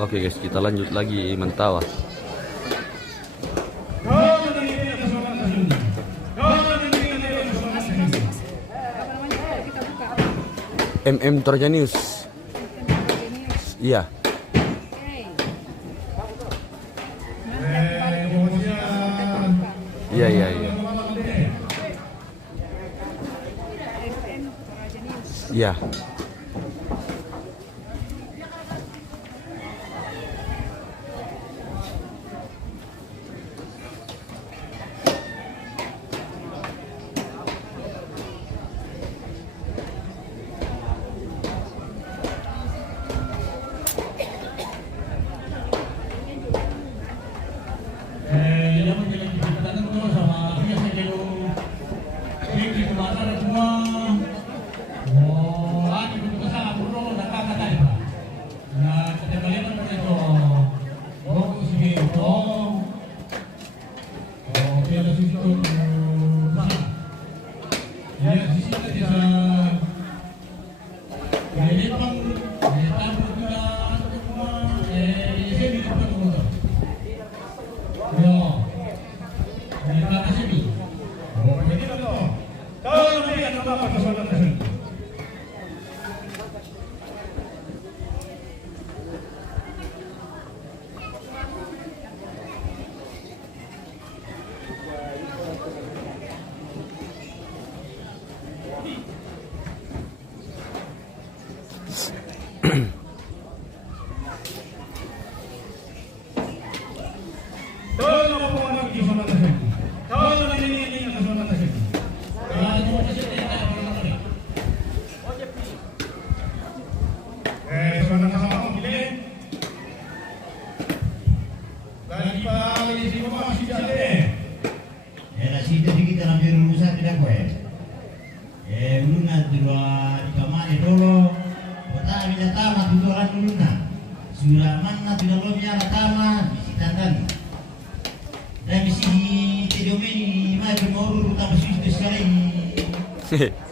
Oke guys, kita lanjut lagi Mentawai. MM Trojanius. Iya. Iya, iya, iya. Iya.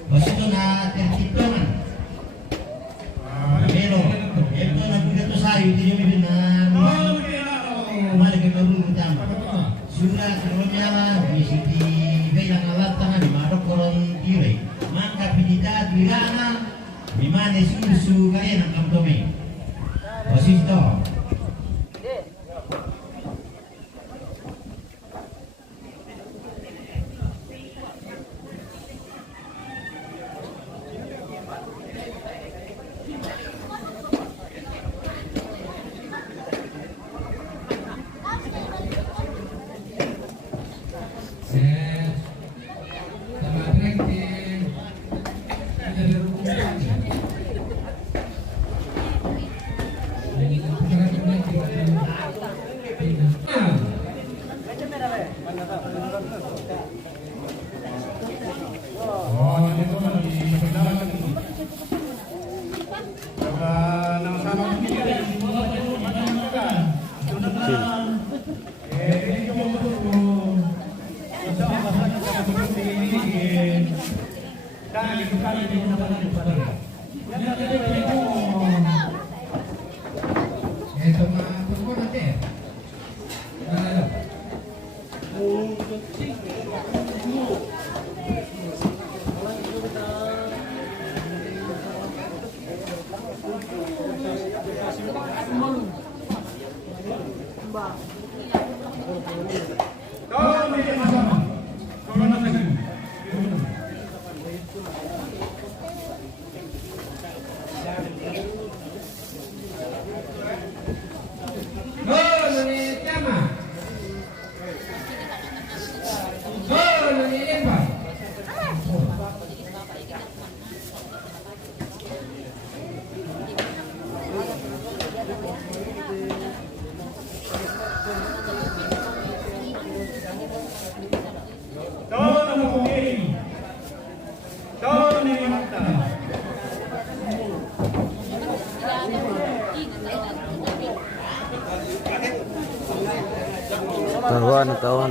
Basta na tertituman. Pero ito na budak sayo hindi mo binan. Malik ka rurutan. Sudah terumnya bisiti bayang alat tangan di marok koron dire. Mangka pinita dirana di mana susu kalian ang kamtome. Wasito.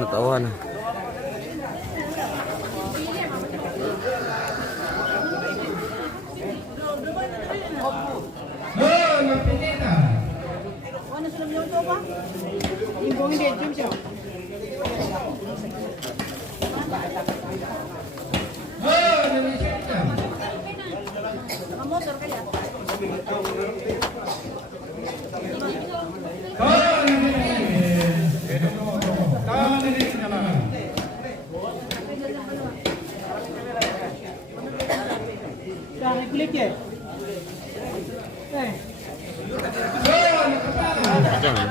Tawan. Jangan.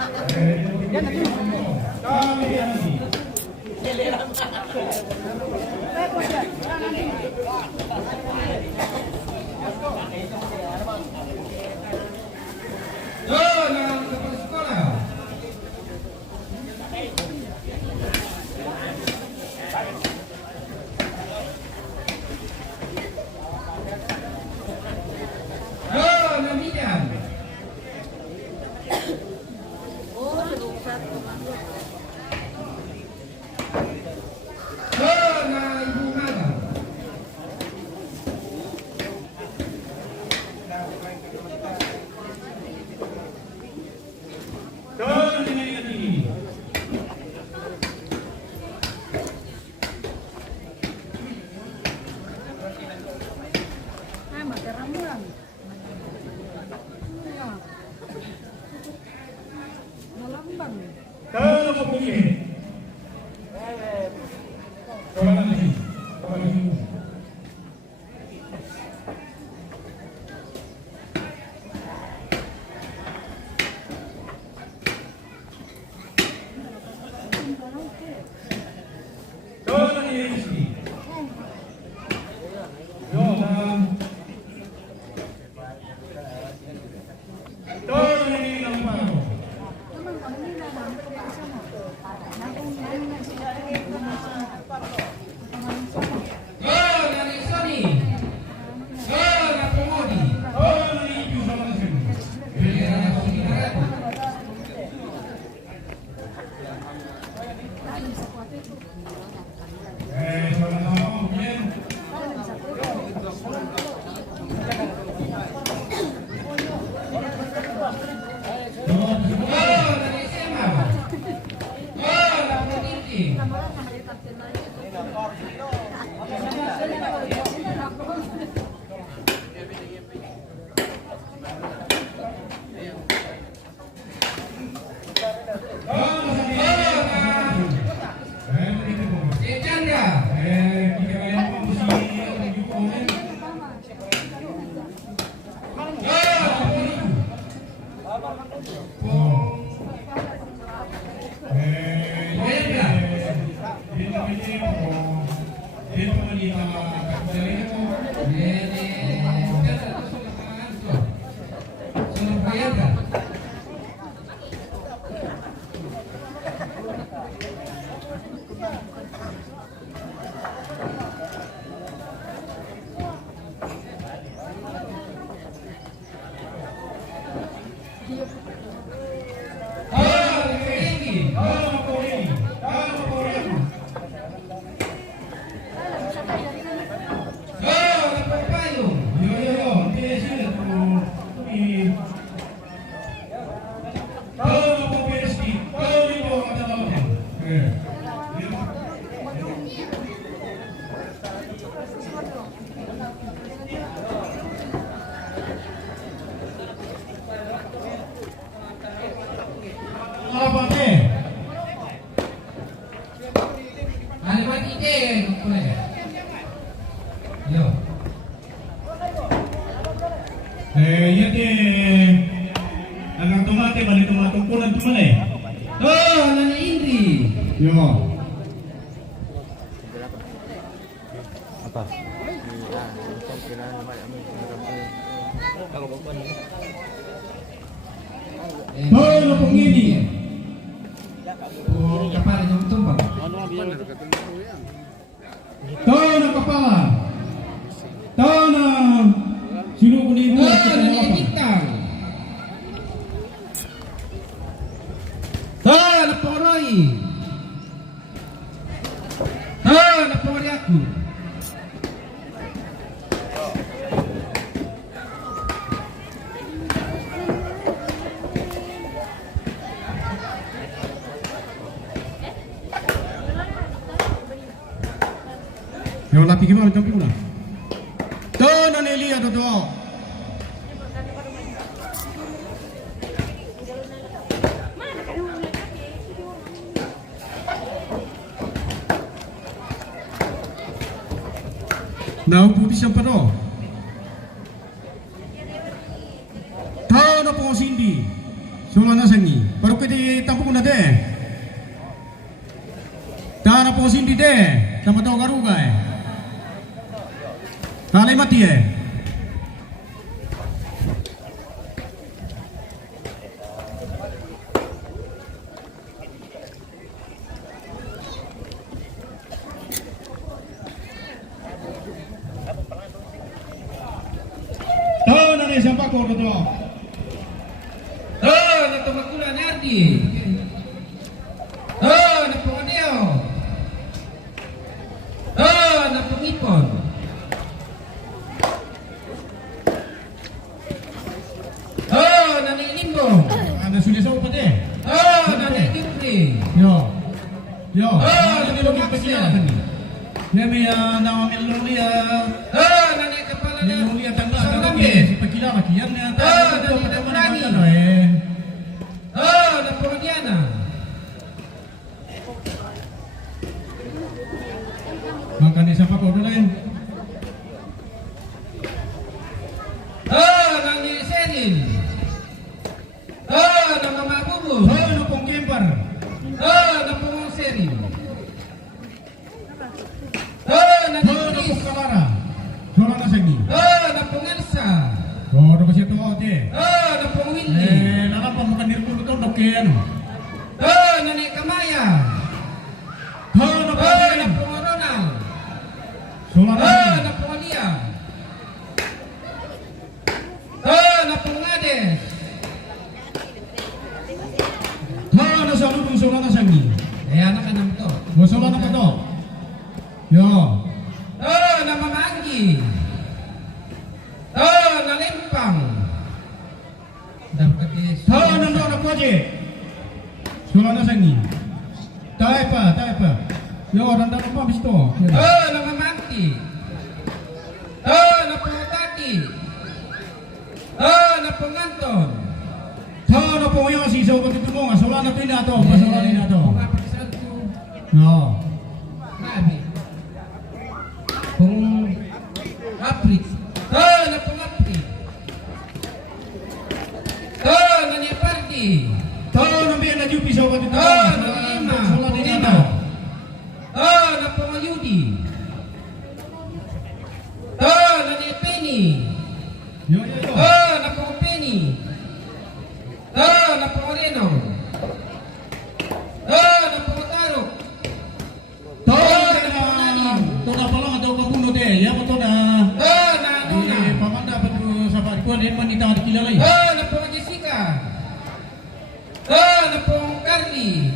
Apa? Bola pengini. Oh, kepala yang tumpang. Tona kepala. Tona sinu kunibu. Tona bintang. Tona poroi. Tona pori aku. Yo lapi gimana tapi pula. Tona Nelia Dodo. Now putih siapa do? Tahu na po Cindy. Sula na sangi. Baru ke di tampung na deh. Tahu na po Cindy deh. Tama tahu garuga eh. Kali mati eh. Tahu na siapa ko do? Natumagula nerdi. Napungadeo. Napungipon. Nanilimbong. Ada sudah sa upat eh. Nanilipri. Yo. Yo. Nanay Nanay pagkakasiya. Nami na Melonia. Nanay kepala na. Melonia tangga Sa na lambe. si pagkilala kiyan na. Nanay Pagkakasiya kaprani. eh. Napungadiana. Makanya siapa ko doon? Nanay Seril. Namamabubo. Oh, no pong kemper. Napungong Seril. Oh, no Nanay pong kalara. Sura na sagi. Napungelsa. Oh, no kasi ito ate. Napung Willy. Nalapan mo kanirko ito, dokken. Nanay Kamaya. Oh, no pong Napung Ronald. Sura na sagi. Napung Alia. Napung Ades. Oh, no sa lubong sura na sagi. Ayan ka naman to. Sura na ka to. Yo. Namamanggi. Nalimpang. Dapat is. Oh, nando na ko je. Sura na sagi. Tayo pa. Yo, nando na pa bisto. Namamangki. Napungutati. Napunganton. Oh, no pong yung sisaw ko dito mo. Sura na pina to. Sura na to. Kung apakisan ko. No. Grabe. Kung Aprit. Napung Aprit. Nani Party. Tahu nabi na jupi sa ko dito. Nalima. Sura na Lima. to. Napung Ayudi. Nani Penny. Yo. Napung Penny. Napung Reno. Napung Tarok. Tahu na pala nga daw kapuno de. Ya mo to na. Nanuna. Pamanda pa to sa parikuan din man itaw kilala. Napung Jessica. Napung Carly.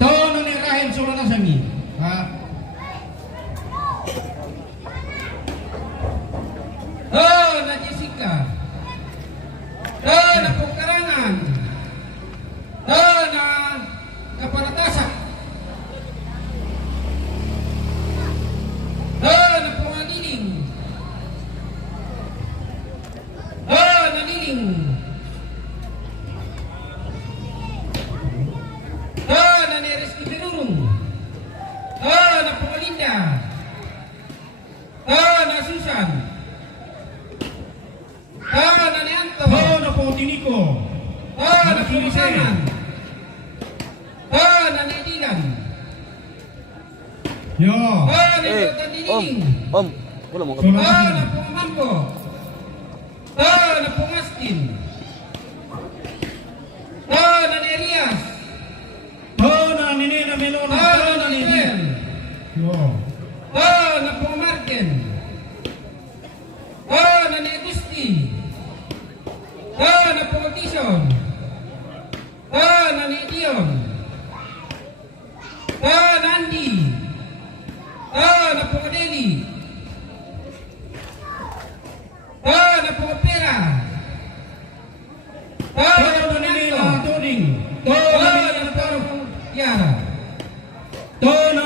Tahu na ni Rahel sura na sangi. Ha. Na Jessica. Napung Karangan. Na Kapanatasak. Napung Aliling. Naliling. Nani Rizky Birurung. Napung Alinda. Na Susan. Nani Anto. Tahu na po tiniko. Napung Saman. Nani Dilan. Yo. Nani Om, Tandililing. wala mo ka. Sura na sangi. Napung Mambo. Napung Astin. Nani Elias. Tahu na nini na melon. Tahu na Nani nini. Bel. Yo. Napung Marken. Nani Agusti. Napung Tison. Nani Dion. Nandi. Napung Adeli. Napung Pera. Tahu na nini na tuning. Napung Yara. Tahu na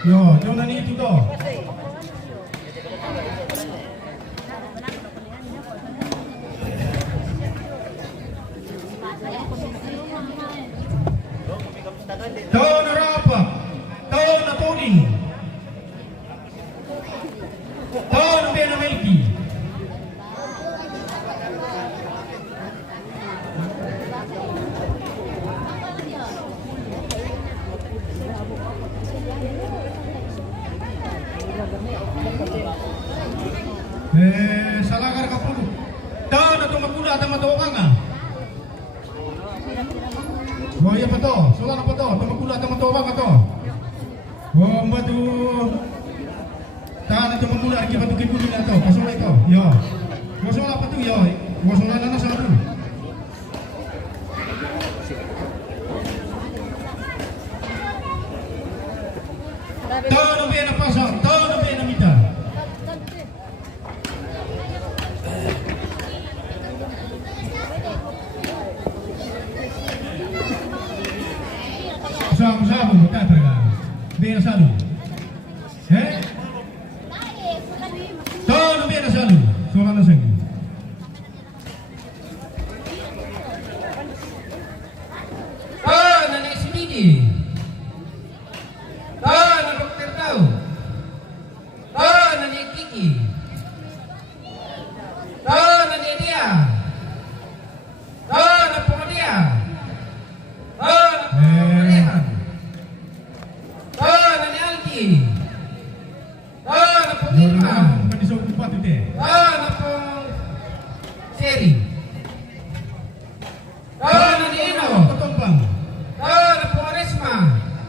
Yo, jangan itu toh. Tahun apa? Tahun Toding. Tahun Bena Melki. Salagar kapulu. Tahun atau makula atau matawanga. Wah iya betul, soalan apa tuh? Temakula atau matawang atau? Wah batu tahan atau makula lagi batu kibuli atau? Masalah itu, ya. Masalah apa tuh ya? Masalah nana satu. Tahun lebih enak pasang, tahun lebih enak mita. Sabu-sabu betul kan? Biar selalu. Tahun biar selalu. Soalan nasi. Tahun nenek Smidi. Tahun dokter tahu. Tahun nenek Kiki. Tahun nenek dia. Tahun apa dia? Tahun apa dia? Tahun nenek Aldi. Tahun apa Firma. Bukan disuruh empat itu. Tahun apa Seri. Tahun nenek Eno. Betul bang. Tahun apa Resma.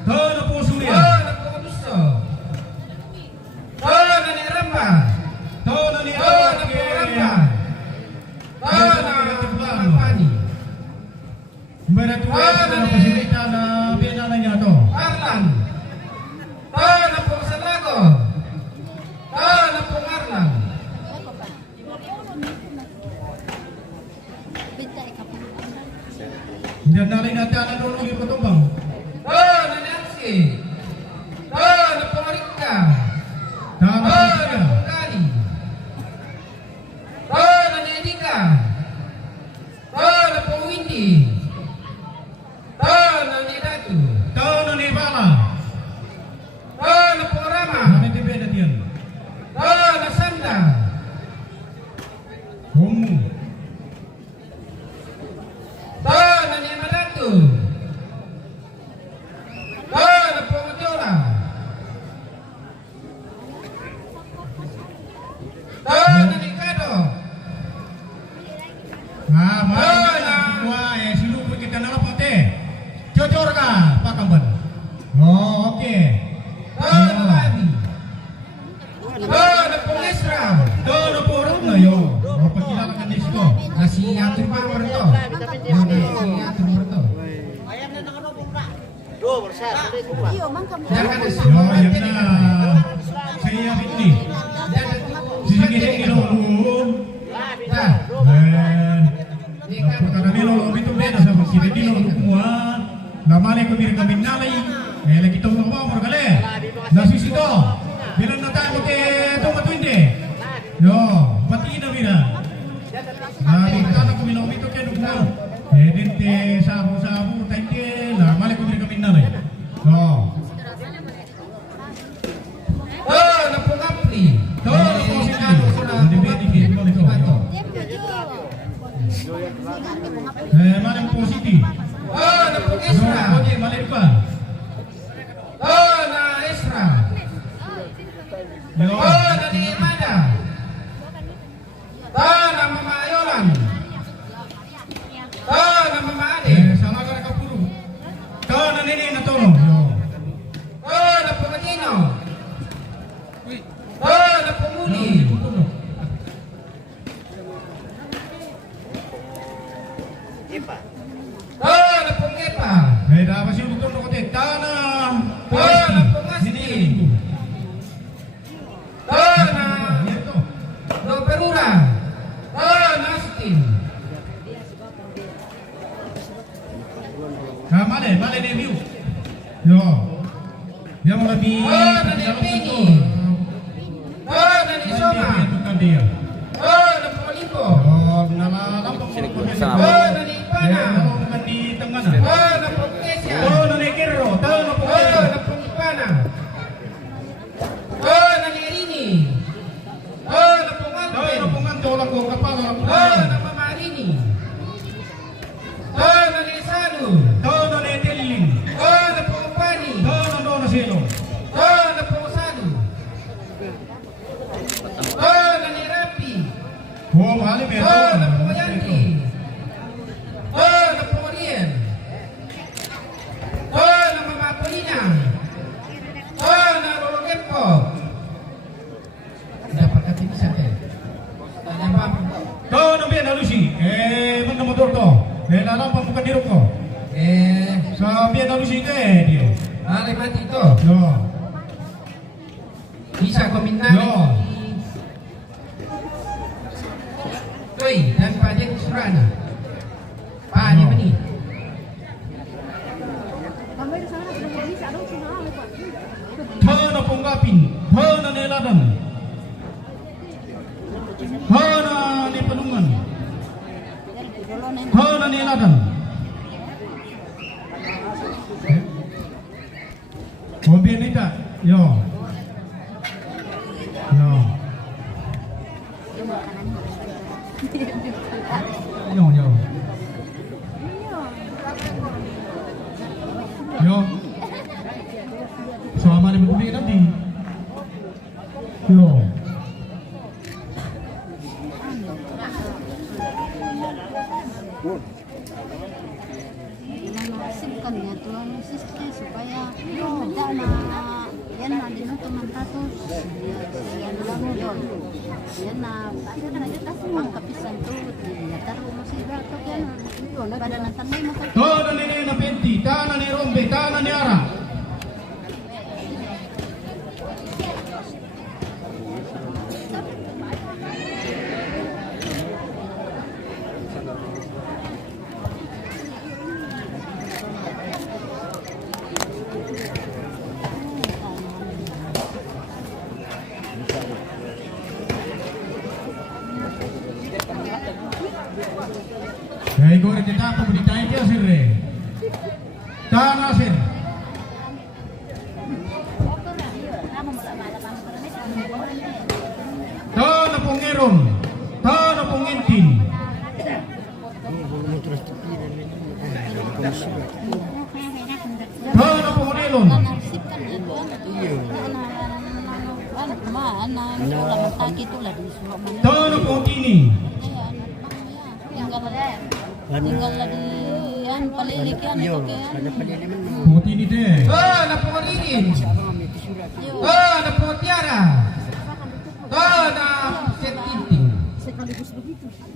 Tahun apa Surya? Tahun apa Duso. Tahun nenek Ramba. Tahun ini Tahun apa Ramba. Tahun apa Pani. Berat apa fasilitas na pinananya to? Arlan. Tahun apa Salago. Tahun apa Arlan. Diyan na rin natin ang nulong yung patumbang. Tahun nenek Ansi. Tahun apa Rika. Tama Tahun siya. apa Kali. Tahun nenek Dika. Tahun apa Windy. Tahun nenek Datu. Tahun ni Bala. Tahun apa Rama. Ano di beda diyan? Tahun Sanda. Homo. Tahun nenek Madatu. Tahun apa Majora. Tahun nenek Kado. Ah, wah, silupo kita nalapat eh. Jujur ka, pakamban. Oh, oke. Tahun apa Abi. Tahun apa Esra. Tahun apa orang na yo? Oh, pagkilala ka nisko. Kasih atur power to. Kasih atur power to. Iyo, mangkam. Jangan Yo, disuruh yan na. Saya ini. Sige-sige lo. Dah. Perkara nilo itu beda sama si Dino semua. Namanya ko diri kami nalay. Lagi tahu apa mau kali. Nasi situ. Bilang nata mo ke tomat hindi. Yo, pati na bina. Nabi kana ko minum itu ke dugma. Dente sabu-sabu tante. Namanya ko diri kami nalay. Yo. Oh, napong ampli. Todo po sila. Hindi bedi gitu mo nito. Mana positif. Oh, napong Yo, Esra. oke, balik pa. Oh, na Esra. Yo. Oh, na ni Imada. Oh, na Mama Ayolan. Oh, na Mama Ade. Sama ka nakapuro. Tao na nini natulong. Yo. Oh, napong Atino. Oh, napong Muli. Oh, napong Epa. Eh, dapat siya tutulong ko din. Tana. Oh, napong Asti. Oh, na kami Pengi. Nani Soma. dia. Nani Polipo. Oh, nalalampang Sini, ko sa sa Nani Ipana. nalalampang di tengah na. Nani Pognesia. Oh, nanekero, tahu na po. Nani Pogipana. Nani Erini. Nani Tahu Pongalpen. na po nga dola ko kapala. Nani Mamarini. Nani Sanu. Tahu na neteling. Nani Pogpani. Tahu na doon na silo. Nani Pongsadu. Nani Rapi. Oh, mahali meron. Nani Poyanti. Nani Porian. Nani Mama Polina. Nani Rologempo. Dapat kati bisa kan? Tanya apa? Tahu na biyan halusi. Mga motor to. Nalalampang ko kadiro ko. Sa biyan halusi ka dia. Alay mati itu. Yo. Bisa komentar. Yo. Oi, dan pada surana. Pani mani. Kami di sana belum bisa, aduh kenal Pak. Tahu na punggapin. Tahu na neladan. Tahu na ni penungan. Dulu nih. Tahu na neladan. Oh, biyan ita. Yo. Yo. Yo, yo. Yo. Sama ni berbudi nanti. Yo. Memasifkan ya Tuhan Yesusnya supaya tidak na yan na din ito mantatos yan lang yun yan na tayo na kita ang kapisan to taro mo si Gato yan yun pada natanay mo Tahu na ni na penti. Tahu na ni rombe. Tahu na ni ara. Hey, gore kita apa beritain dia sir re. Tanah sir. Tahu na pungeron. Tahu na pungintin. Tahu na pungelon. memasifkan ya Tuhan mana ulah mentaki tu lah di suruh mana Tahu na pungkini. tinggal lagi yan palilik yan ito kaya Pungkini deh. Nani Poririn. Nani Potiara. Nani Setinting.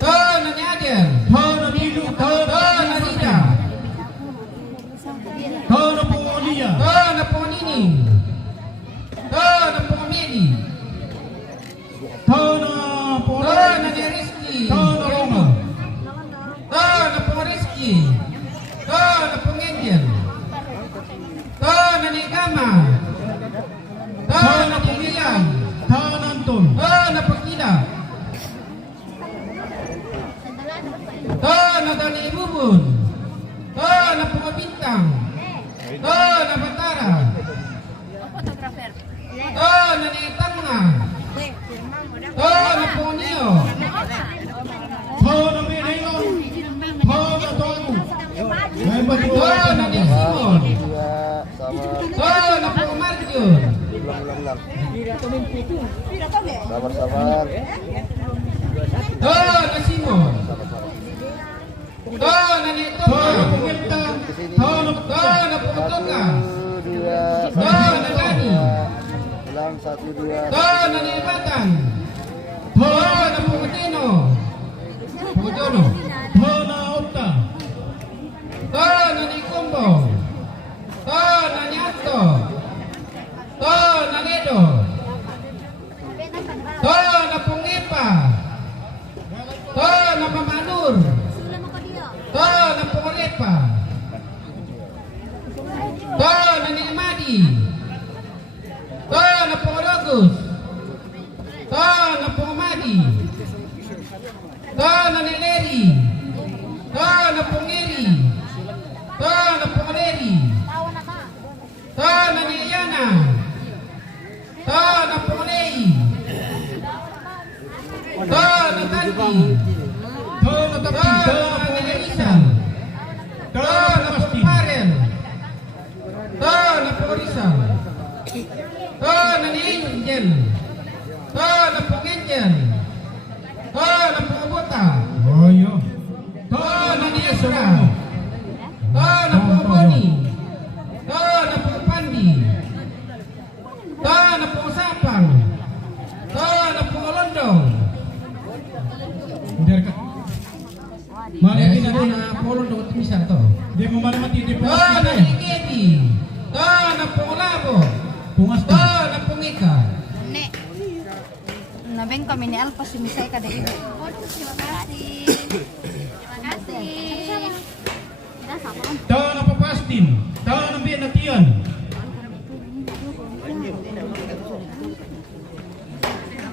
Nani Adel. Tahu na bilu. Tahu Nani Rida. Tahu na pungolia. Nani Ponining. Nani Pomeli. Tahu na pora. Nani Rizki. Tahu na Roma. Nani Poriski. Nani Pengengel. Nani Gama. Nani Pemilihan. Tahu na Anton. Nani Pekila. Nani Ibubun. Nani Pemabintang. Nani Batara. Nani Tangga. Nani Ponio. Tahu na Benelon. Tahu na Togu. Hebat Nani Simon. Nani Pomarjun. Nani Simon. Nani Tahu na Toma. Pungenta. Tahu na Nani Potoka. Dua, Nani Dani. ulang 1, 2. Nani Batang. Nani Pukutino. Pukutono. Tahu na Opta. Nani Kombo. Nani Atto. Nani Edo. Nani Pungepa. Nani Mamanur. Nani Pungepa. Nani Amadi. Agus. To na po Madi. To na ni Leri. To na po Eri. To na po Leri. To na ni Yana. To na po Lei. To na Tanti. To na To tapos. To na na ni po. Rizal. To To na na po tapos. Parel. To na po Rizal. To na ni Angel. To na po Angel. To na po Abota. Oh, yo. To na ni Ezra. To na po Boni. To na po Pandi. To na po Sapang. To na po Londong. Hindi ka. Mali Eh, kita sino na po Londong at misa to? Di mo man matindi To po. na ni Gedi. To na po Labo. Pungas To na po Ika. Ne. Nabeng kami ni Alpa sumisay kada ibo. Terima kasih. Terima kasih. Dah sama kan? To na papastin. To na binatian.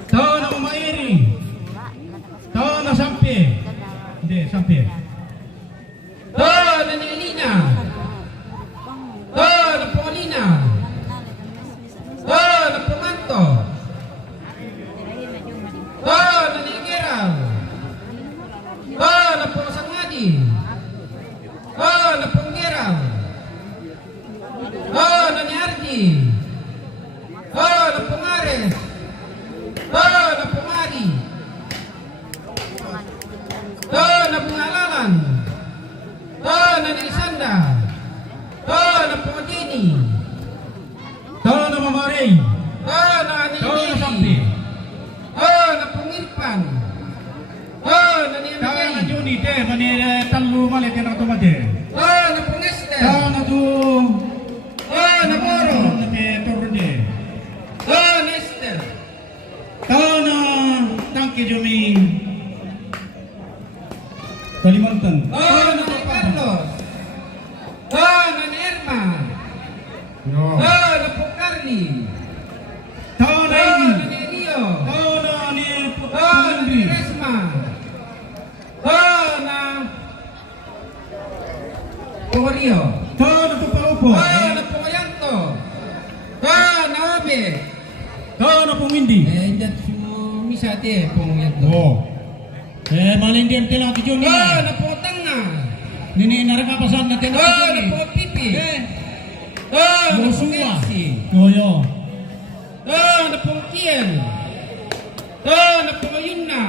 To na umairi. To na sampi. Hindi, sampi. To na ni Lina. To na po Lina. To na po Manto. To na ni Geral. To na po Sangadi. To na po Geral. To na ni Ardi. To na po Mares. To na po Mari. To na po Ngalalan. To na ni Sanda. To na po Jenny. To na mamaray. To na ni To na Jenny. sampi. To na po Ngirpan. To na ni To na Amigay. Juni te mani talu malit yang otomate. To na po Nestor. To na tu. To na Moro. Na te torde. To na Esther. To na tangki jumi. Kalimantan. To na ni Carlos. To na ni Erma. Yo. To na po Carly. To To na na ini. ni Rio. To na ni To na ni Putri. Resma. To na po Rio. To na Pupaupo. To na po Yanto. To na Obe. To na Pumindi. Hindi misa te pong Yanto. Oh. Malindian tela tu Juni. To na po Tanga. Nini narakapasan na To tela tu na Juni. po Pipi. To na po Yosua. Elsie. Oh yo. To na po Kiel. To na po Yunna.